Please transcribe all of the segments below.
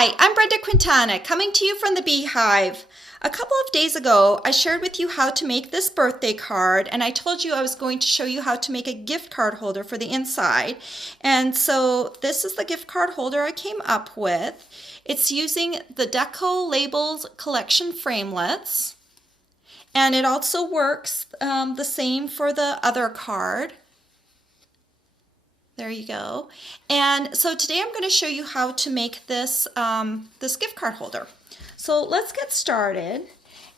Hi, I'm Brenda Quintana, coming to you from the Beehive. A couple of days ago, I shared with you how to make this birthday card, and I told you I was going to show you how to make a gift card holder for the inside. And so this is the gift card holder I came up with. It's using the Deco Labels Collection Framelits, and it also works the same for the other card. There you go. And so today I'm going to show you how to make this, this gift card holder. So let's get started.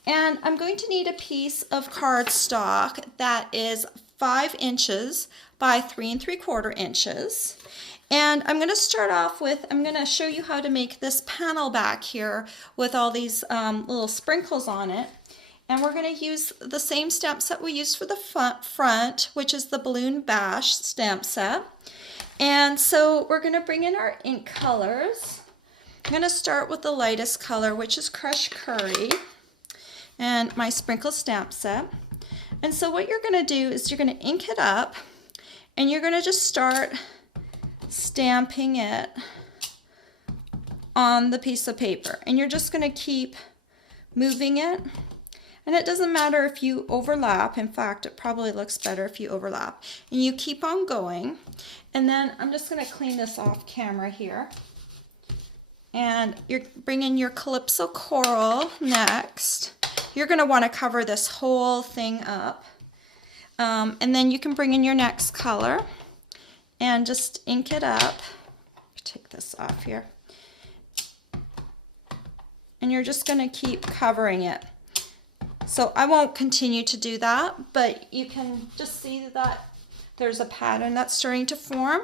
And I'm going to need a piece of cardstock that is 5 inches by 3 3/4 inches. And I'm going to start off with, I'm going to show you how to make this panel back here with all these little sprinkles on it. And we're going to use the same stamp set we used for the front, which is the Balloon Bash stamp set. And so we're going to bring in our ink colors. I'm going to start with the lightest color, which is Crushed Curry, and my sprinkle stamp set. And so what you're going to do is you're going to ink it up, and you're going to just start stamping it on the piece of paper. And you're just going to keep moving it. And it doesn't matter if you overlap. In fact, it probably looks better if you overlap. And you keep on going. And then I'm just going to clean this off camera here. And you're bringing your Calypso Coral next. You're going to want to cover this whole thing up. And then you can bring in your next color and just ink it up. Take this off here. And you're just going to keep covering it. So I won't continue to do that, but you can just see that there's a pattern that's starting to form.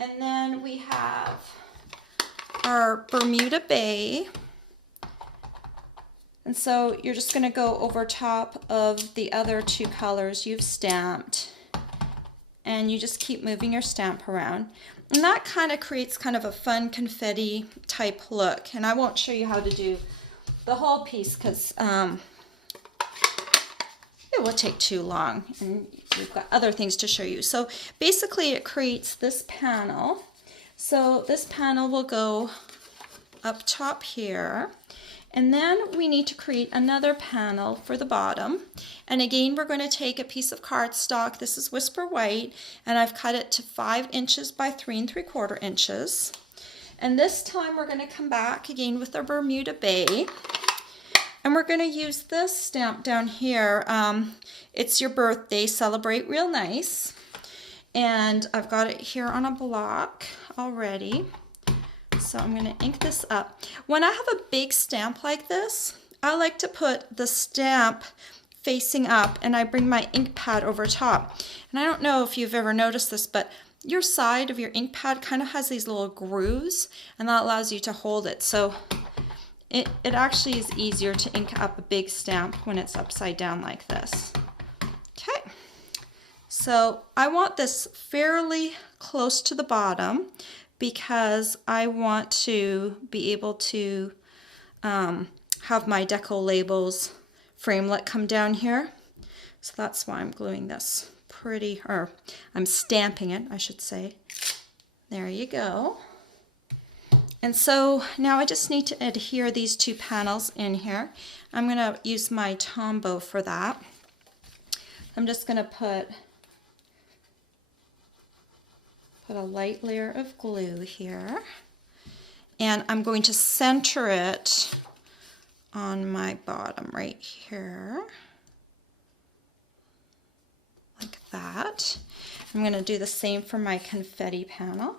And then we have our Bermuda Bay. And so you're just going to go over top of the other 2 colors you've stamped. And you just keep moving your stamp around. And that kind of creates kind of a fun confetti type look. And I won't show you how to do the whole piece because it will take too long, and we've got other things to show you. So basically it creates this panel. So this panel will go up top here, and then we need to create another panel for the bottom. And again, we're going to take a piece of cardstock. This is Whisper White, and I've cut it to 5 inches by 3 3/4 inches. And this time we're going to come back again with our Bermuda Bay. And we're going to use this stamp down here. It's your birthday, celebrate real nice. And I've got it here on a block already. So I'm going to ink this up. When I have a big stamp like this, I like to put the stamp facing up and I bring my ink pad over top. And I don't know if you've ever noticed this, but your side of your ink pad kind of has these little grooves, and that allows you to hold it. So it actually is easier to ink up a big stamp when it's upside down like this. Okay, so I want this fairly close to the bottom because I want to be able to have my Deco Labels framelit come down here. So that's why I'm gluing this or I'm stamping it, I should say. There you go. And so now I just need to adhere these 2 panels in here. I'm going to use my Tombow for that. I'm just going to put a light layer of glue here. And I'm going to center it on my bottom right here. Like that. I'm going to do the same for my confetti panel.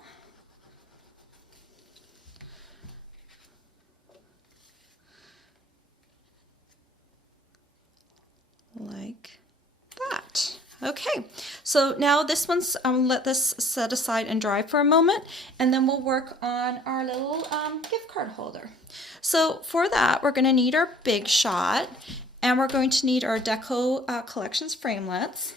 Like that. Okay, so now this one's, I'll let this set aside and dry for a moment, and then we'll work on our little gift card holder. So for that, we're going to need our Big Shot, and we're going to need our Deco Collections Framelits,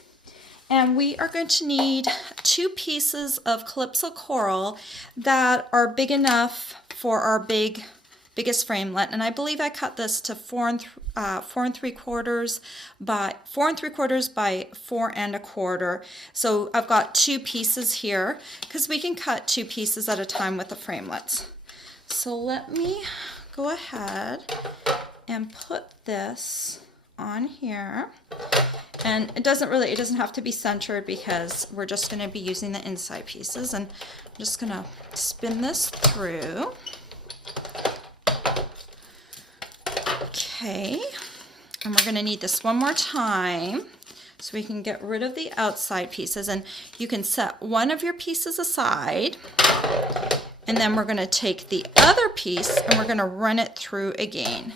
and we are going to need 2 pieces of Calypso Coral that are big enough for our biggest framelit, and I believe I cut this to 4 3/4 by 4 3/4 by 4 1/4. So I've got 2 pieces here because we can cut 2 pieces at a time with the framelits. So let me go ahead and put this on here. And it doesn't have to be centered because we're just going to be using the inside pieces. And I'm just going to spin this through. Okay, and we're going to need this one more time so we can get rid of the outside pieces. And you can set one of your pieces aside, and then we're going to take the other piece and we're going to run it through again.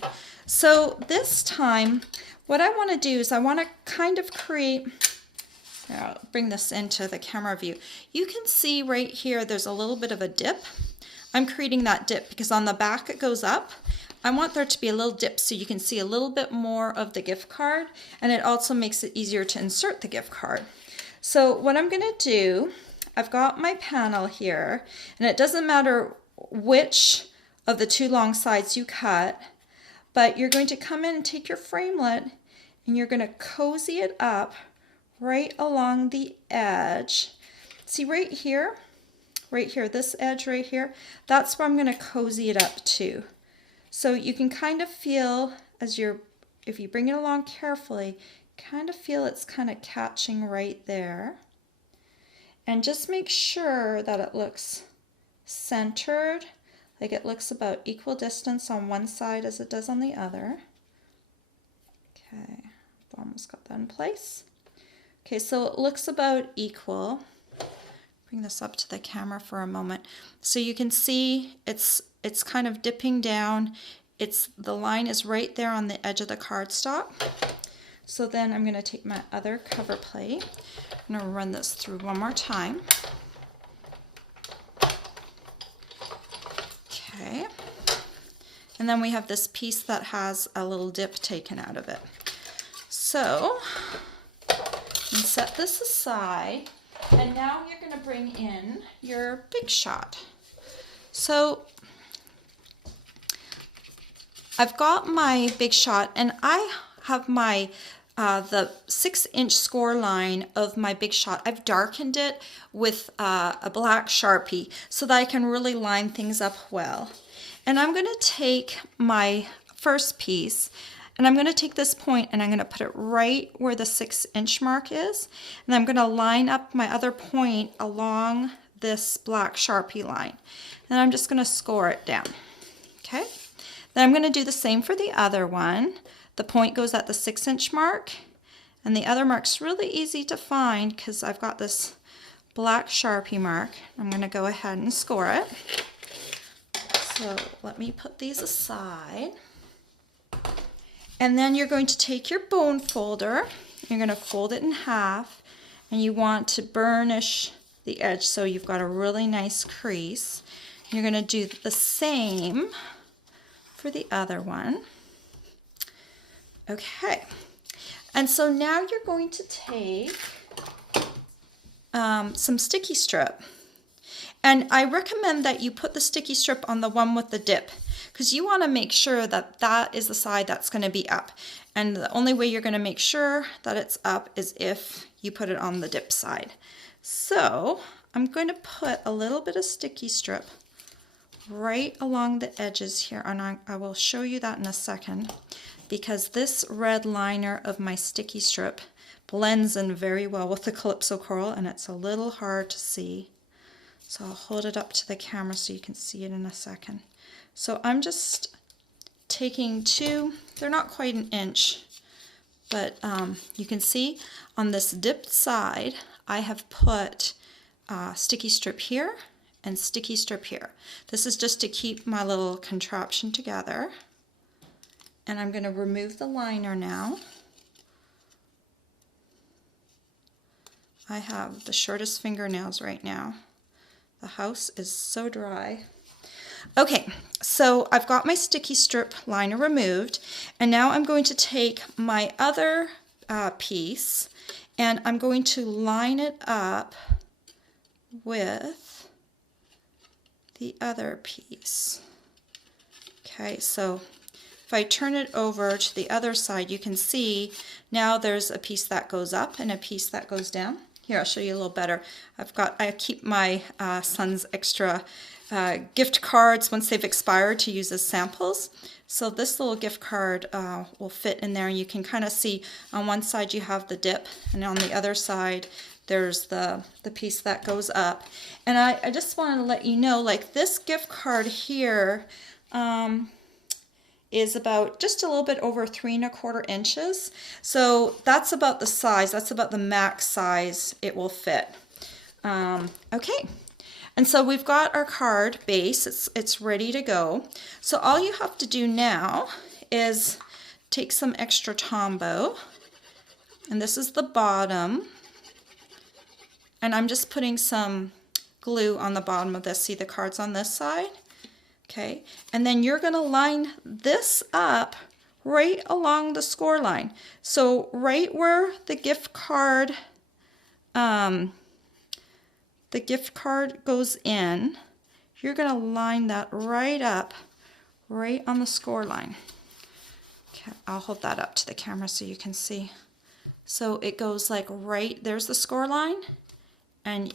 So this time, what I want to do is I want to kind of create, I'll bring this into the camera view. You can see right here there's a little bit of a dip. I'm creating that dip because on the back it goes up. I want there to be a little dip so you can see a little bit more of the gift card, and it also makes it easier to insert the gift card. So what I'm going to do, I've got my panel here, and it doesn't matter which of the two long sides you cut, but you're going to come in and take your framelit and you're going to cozy it up right along the edge. See right here, this edge right here, that's where I'm going to cozy it up to. So you can kind of feel if you bring it along carefully, kind of feel it's kind of catching right there. And just make sure that it looks centered, like it looks about equal distance on one side as it does on the other. Okay, I've almost got that in place. Okay, so it looks about equal. Bring this up to the camera for a moment. So you can see it's kind of dipping down. The line is right there on the edge of the cardstock. So then I'm going to take my other cover plate. I'm going to run this through one more time. Okay. And then we have this piece that has a little dip taken out of it. So you set this aside, and now you're going to bring in your Big Shot. So I've got my Big Shot, and I have my the 6-inch score line of my Big Shot. I've darkened it with a black Sharpie so that I can really line things up well. And I'm going to take my first piece, and I'm going to take this point and I'm going to put it right where the 6-inch mark is, and I'm going to line up my other point along this black Sharpie line, and I'm just going to score it down. Okay. Then I'm going to do the same for the other one. The point goes at the 6-inch mark, and the other mark's really easy to find because I've got this black Sharpie mark. I'm going to go ahead and score it. So let me put these aside. And then you're going to take your bone folder, you're going to fold it in half, and you want to burnish the edge so you've got a really nice crease. You're going to do the same for the other one. Okay, and so now you're going to take some sticky strip, and I recommend that you put the sticky strip on the one with the dip because you want to make sure that that is the side that's going to be up, and the only way you're going to make sure that it's up is if you put it on the dip side. So I'm going to put a little bit of sticky strip right along the edges here, and I will show you that in a second because this red liner of my sticky strip blends in very well with the Calypso Coral, and it's a little hard to see. So I'll hold it up to the camera so you can see it in a second. So I'm just taking two, they're not quite an inch, but you can see on this dipped side I have put sticky strip here and sticky strip here. This is just to keep my little contraption together. And I'm going to remove the liner now. I have the shortest fingernails right now. The house is so dry. Okay, so I've got my sticky strip liner removed, and now I'm going to take my other piece and I'm going to line it up with the other piece. Okay, so if I turn it over to the other side, you can see now there's a piece that goes up and a piece that goes down. Here, I'll show you a little better. I keep my son's extra gift cards once they've expired to use as samples. So this little gift card will fit in there, and you can kind of see on one side you have the dip, and on the other side there's the piece that goes up. And I just wanted to let you know, like, this gift card here is about just a little bit over 3¼ inches. So that's about the size, that's about the max size it will fit. Okay. And so we've got our card base, it's ready to go. So all you have to do now is take some extra Tombow, and this is the bottom, and I'm just putting some glue on the bottom of this. See the cards on this side? Okay, and then you're gonna line this up right along the score line. So right where the gift card goes in, you're going to line that right up, right on the score line. Okay, I'll hold that up to the camera so you can see. So it goes like right, there's the score line, and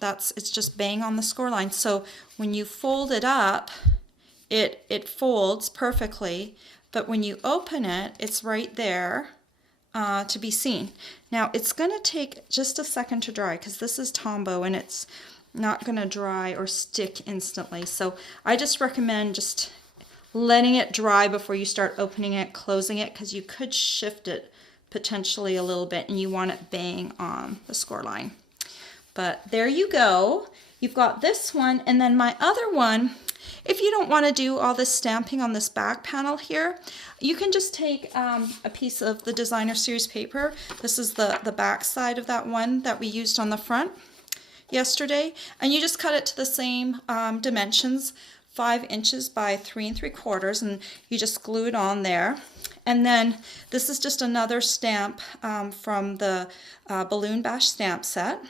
it's just bang on the score line. So when you fold it up, it folds perfectly, but when you open it, it's right there to be seen. Now it's going to take just a second to dry because this is Tombow and it's not going to dry or stick instantly. So I just recommend just letting it dry before you start opening it, closing it, because you could shift it potentially a little bit and you want it bang on the score line. But there you go. You've got this one, and then my other one, if you don't want to do all this stamping on this back panel here, you can just take a piece of the Designer Series paper. This is the back side of that one that we used on the front yesterday, and you just cut it to the same dimensions, 5 inches by 3 3/4, and you just glue it on there. And then this is just another stamp from the Balloon Bash stamp set.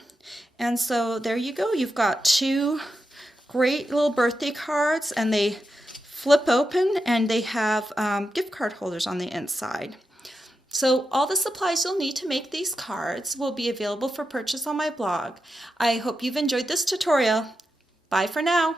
And so there you go. You've got 2 great little birthday cards, and they flip open and they have gift card holders on the inside. So all the supplies you'll need to make these cards will be available for purchase on my blog. I hope you've enjoyed this tutorial. Bye for now.